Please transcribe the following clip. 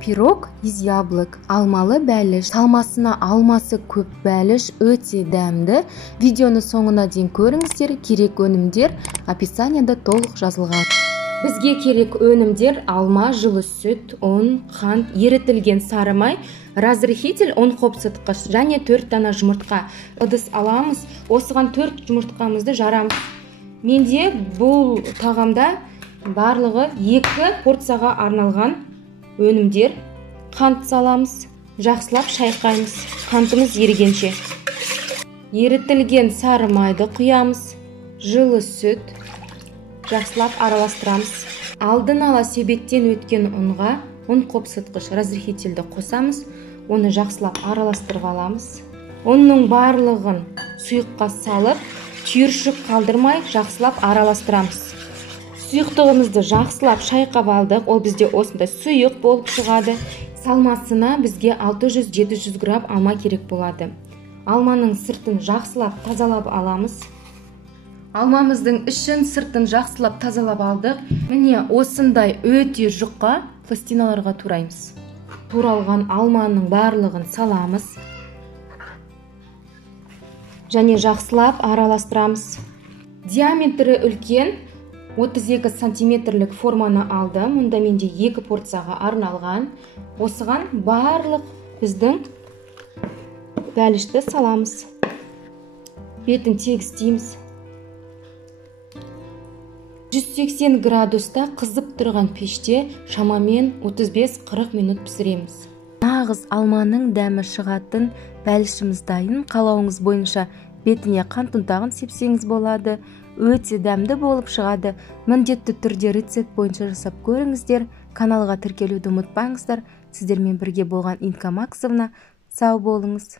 Пирог из яблок, алмалы бәліш, салмасына алмасы көп бәліш, өте дәмді. Видеоны соңына дейін көріңіздер. Керек өнімдер описанияда толық жазылған. Бізге керек өнімдер: алма, жылы сүт, ұн, қант, ерітілген сары май, разрыхитель, ұн қопсытқыш және 4 дана жұмыртқа. Ыдыс аламыз, осыған 4 жұмыртқамызды жарамыз. Менде бұл тағамда барлығы 2 порцияға арналған өнімдер. Қант саламыз, жақсылап шайқаймыз, қантымыз ерігенше. Ерітілген сары майды құямыз, жылы сүт, жақсылап араластырамыз. Алдын ала себеттен өткен ұнға ұн қопсытқыш разрыхительді қосамыз, оны жақсылап араластырып аламыз. Ұнның барлығын сұйыққа салып, түйіршік қалдырмай жақсылап араластырамыз. Сұйықтығымызды жақсылап шайқап алдық, ол бізде осындай сұйық болып шығады. Салмасына бізге 600-700 грамм алма керек болады. Алманың сыртын жақсылап тазалап аламыз. Алмамыздың ішін сыртын жақсылап тазалап алдық. Міне осындай өте жұқа пластиналарға тураймыз. Туралған алманың барлығын саламыз және жақсылап араластырамыз. Диаметрі үлкен 32 сантиметрлік форманы алдым. Мұнда менде 2 порцияға арналған. Осыған барлық біздің бәлішті саламыз. Бетін тегістейміз. 180 градуста қызып тұрған пеште шамамен 35-40 минут пісіреміз. Нағыз алманың дәмі шығатын бәлішіміз дайын. Қалауыңыз бойынша бетіне қант ұнтағын сепсеңіз болады. Өте дәмді болып шығады. Міндетті түрде рецепт бойынша жасап көріңіздер. Каналға тіркелуді ұмытпаңыздар. Сіздермен бірге болған Инка Максовна. Сау болыңыз.